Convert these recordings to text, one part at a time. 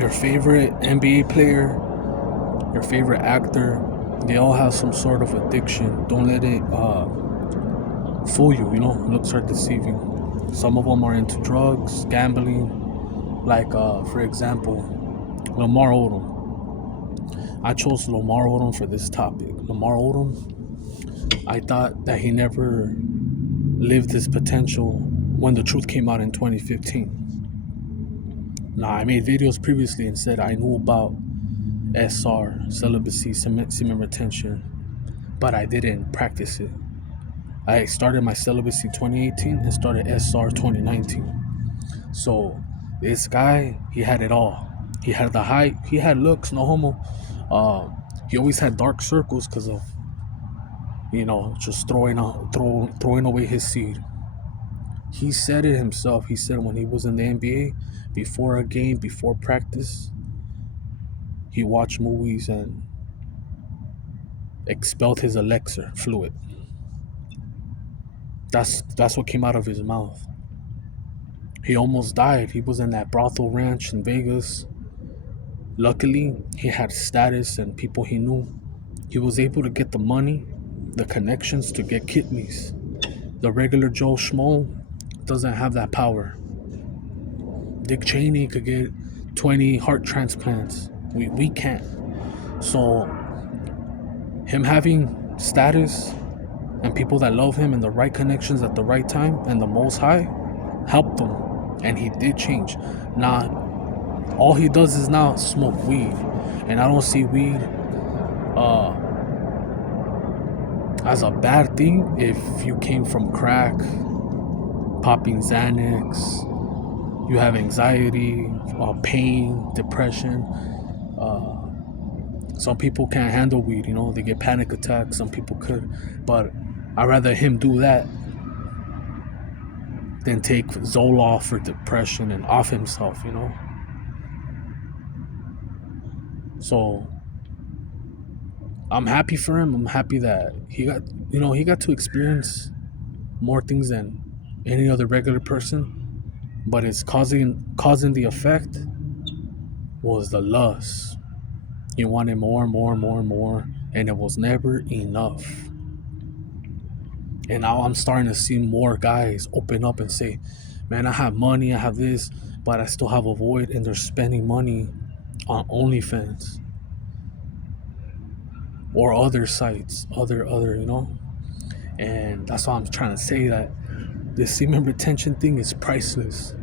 Your favorite NBA player, your favorite actor, they all have some sort of addiction. Don't let it fool you. Looks are deceiving. Some of them are into drugs, gambling. Like, for example, Lamar Odom. I chose Lamar Odom for this topic. Lamar Odom, I thought that he never lived his potential when the truth came out in 2015. Now, I made videos previously and said I knew about SR, celibacy, semen retention, but I didn't practice it. I started my celibacy 2018 and started SR 2019. So this guy, he had it all. He had the height, he had looks, no homo. He always had dark circles because of just throwing away his seed. He said it himself. He said when he was in the NBA, before a game, before practice, he watched movies and expelled his elixir fluid. That's what came out of his mouth. He almost died. He was in that brothel ranch in Vegas. Luckily, he had status and people he knew. He was able to get the money, the connections to get kidneys. The regular Joe Schmo doesn't have that power. Dick Cheney could get 20 heart transplants. We can't. So him having status and people that love him and the right connections at the right time and the Most High helped him, and he did change. Now all he does is now smoke weed, and I don't see weed as a bad thing if you came from crack, popping Xanax, you have anxiety, pain, depression. Some people can't handle weed, they get panic attacks. Some people could, but I'd rather him do that than take Zoloft for depression and off himself, So I'm happy for him. I'm happy that he got to experience more things than any other regular person. But it's causing the effect was the lust. He wanted more, and it was never enough. And now I'm starting to see more guys open up and say, man, I have money, I have this, but I still have a void, and they're spending money on OnlyFans or other sites, other, and that's why I'm trying to say that the semen retention thing is priceless.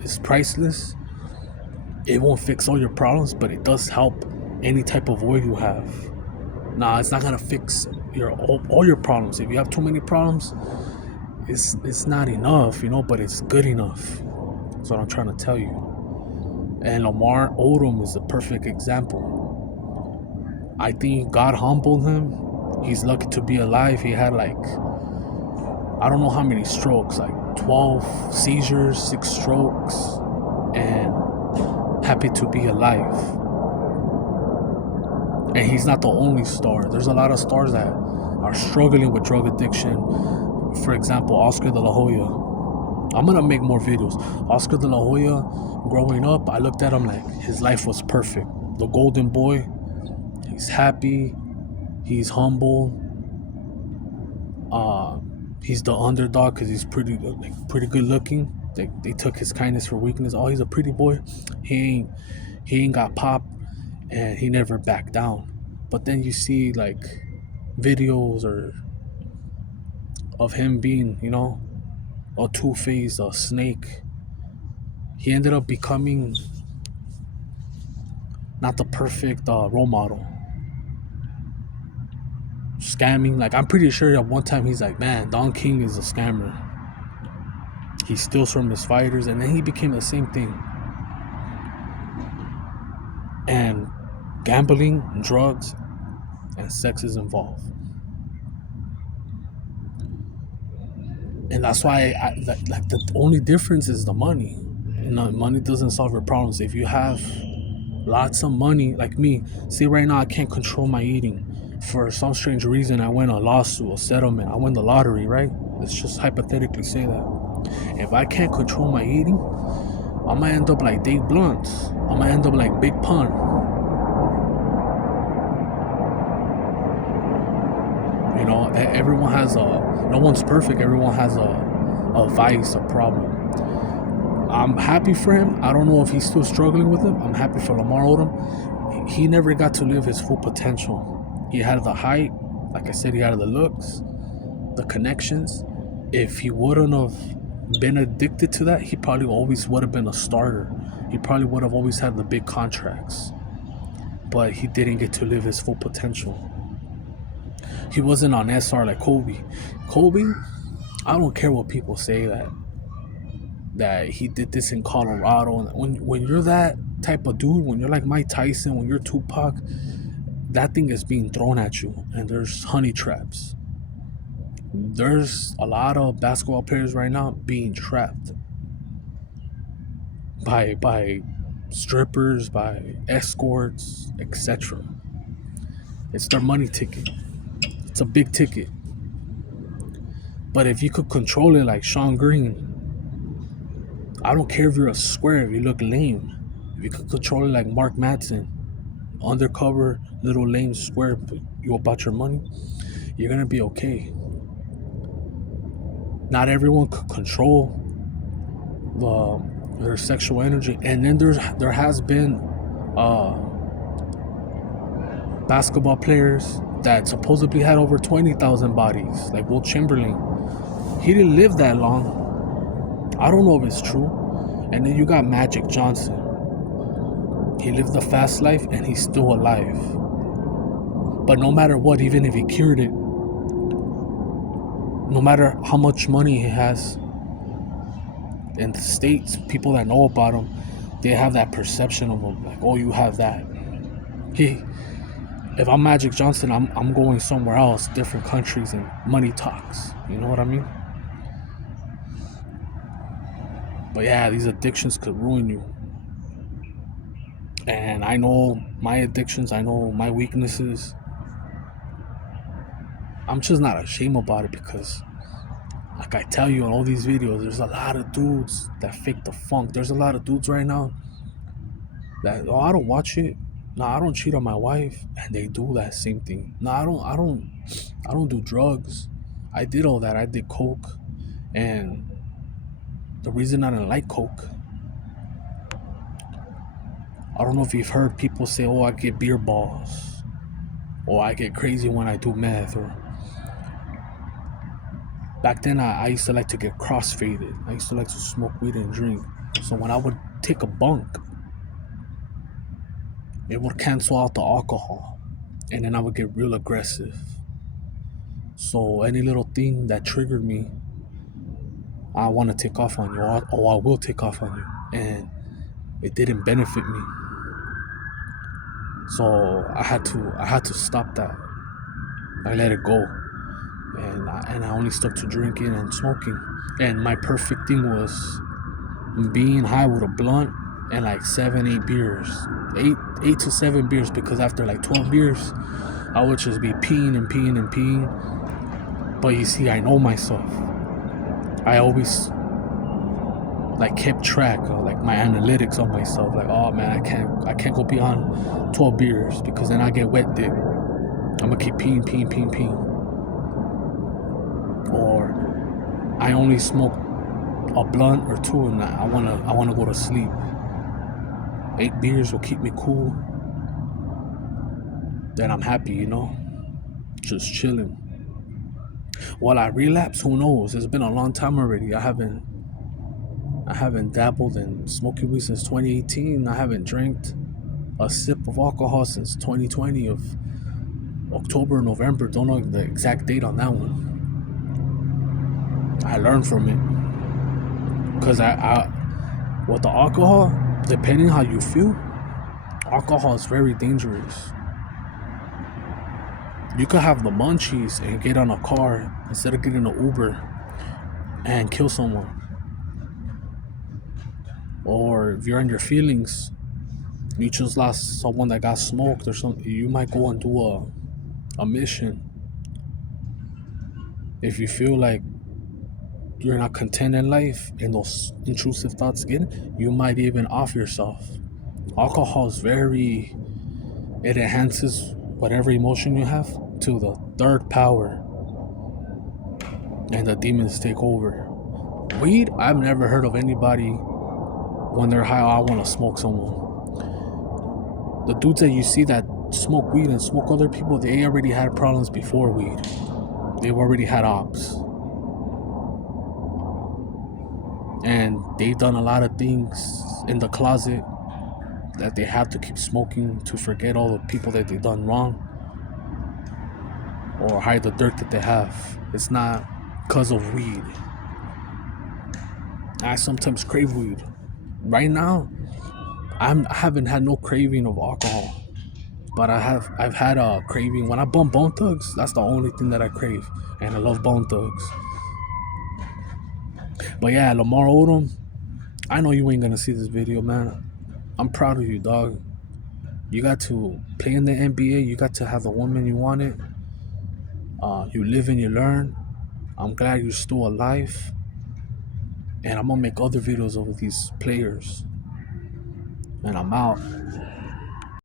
It's priceless. It won't fix all your problems, but it does help any type of void you have. Nah, it's not gonna fix all your problems. If you have too many problems, it's not enough, but it's good enough. That's what I'm trying to tell you. And Lamar Odom is the perfect example. I think God humbled him. He's lucky to be alive. He had I don't know how many strokes, 12 seizures, 6 strokes, and happy to be alive. And he's not the only star. There's a lot of stars that are struggling with drug addiction. For example, Oscar de la Hoya. I'm gonna make more videos. Oscar de la Hoya, growing up, I looked at him like his life was perfect. The golden boy. He's happy. He's humble. He's the underdog because he's pretty good looking. They took his kindness for weakness. Oh, he's a pretty boy. He ain't got popped, and he never backed down. But then you see videos of him being, a two-faced, a snake. He ended up becoming not the perfect role model. Scamming. I'm pretty sure at one time he's like, man, Don King is a scammer. He steals from his fighters, and then he became the same thing. And gambling, drugs, and sex is involved. And that's why the only difference is the money. Money doesn't solve your problems. If you have lots of money, like me, see right now I can't control my eating. For some strange reason, I win a lawsuit, a settlement. I win the lottery, right? Let's just hypothetically say that. If I can't control my eating, I'm gonna end up like Dave Blunt. I'm gonna end up like Big Pun. You know, everyone has no one's perfect. Everyone has a vice, a problem. I'm happy for him. I don't know if he's still struggling with it. I'm happy for Lamar Odom. He never got to live his full potential. He had the height, like I said, he had the looks, the connections. If he wouldn't have been addicted to that, he probably always would have been a starter. He probably would have always had the big contracts. But he didn't get to live his full potential. He wasn't on SR like Kobe. Kobe, I don't care what people say that he did this in Colorado. And when you're that type of dude, when you're like Mike Tyson, when you're Tupac, that thing is being thrown at you, and there's honey traps. There's a lot of basketball players right now being trapped by strippers, by escorts, etc. It's their money ticket. It's a big ticket. But if you could control it like Sean Green, I don't care if you're a square, if you look lame. If you could control it like Mark Madsen, undercover, little lame square, but you about your money, you're gonna be okay. Not everyone could control their sexual energy, and then there has been basketball players that supposedly had over 20,000 bodies, like Will Chamberlain. He didn't live that long. I don't know if it's true. And then you got Magic Johnson. He lived a fast life and he's still alive. But no matter what, even if he cured it, no matter how much money he has in the States, people that know about him, they have that perception of him, like, oh, you have that. If I'm Magic Johnson, I'm going somewhere else, different countries, and money talks. You know what I mean? But yeah, these addictions could ruin you. And I know my addictions, I know my weaknesses. I'm just not ashamed about it because, like I tell you in all these videos, there's a lot of dudes that fake the funk. There's a lot of dudes right now that, oh, I don't watch it. No, I don't cheat on my wife, and they do that same thing. No, I don't do drugs. I did all that. I did coke, and the reason I didn't like coke, I don't know if you've heard people say, oh, I get beer balls, or I get crazy when I do meth, or back then I used to like to get crossfaded. I used to like to smoke weed and drink. So when I would take a bunk, it would cancel out the alcohol, and then I would get real aggressive. So any little thing that triggered me, I want to take off on you, or I will take off on you, and it didn't benefit me. So I had to stop that. I let it go, and I only stuck to drinking and smoking. And my perfect thing was being high with a blunt and like 7-8 beers, eight to 7 beers, because after like 12 beers, I would just be peeing and peeing and peeing. But you see, I know myself. I always like kept track of like my analytics on myself. Like, oh man, I can't go beyond 12 beers because then I get wet dick. I'm gonna keep peeing. Or I only smoke a blunt or two and I wanna go to sleep. 8 beers will keep me cool. Then I'm happy, you know, just chilling. While I relapse, who knows? It's been a long time already. I haven't dabbled in smoking weed since 2018. I haven't drank a sip of alcohol since 2020 of October, November. Don't know the exact date on that one. I learned from it because I with the alcohol, depending how you feel, alcohol is very dangerous. You could have the munchies and get on a car instead of getting an Uber and kill someone. Or if you're in your feelings, you just lost someone that got smoked or something, you might go and do a mission. If you feel like you're not content in life and those intrusive thoughts get in, you might even off yourself. Alcohol is very, it enhances whatever emotion you have to the third power, and the demons take over. Weed, I've never heard of anybody when they're high, "Oh, I want to smoke someone." The dudes that you see that smoke weed and smoke other people, they already had problems before weed. They've already had ops. And they've done a lot of things in the closet that they have to keep smoking to forget all the people that they've done wrong or hide the dirt that they have. It's not because of weed. I sometimes crave weed. Right now, I haven't had no craving of alcohol, but I've had a craving when I bump Bone Thugs. That's the only thing that I crave, and I love Bone Thugs. But yeah, Lamar Odom, I know you ain't gonna see this video, man. I'm proud of you, dog. You got to play in the NBA. You got to have the woman you wanted. You live and you learn. I'm glad you're still alive. And I'm gonna make other videos over these players. And I'm out.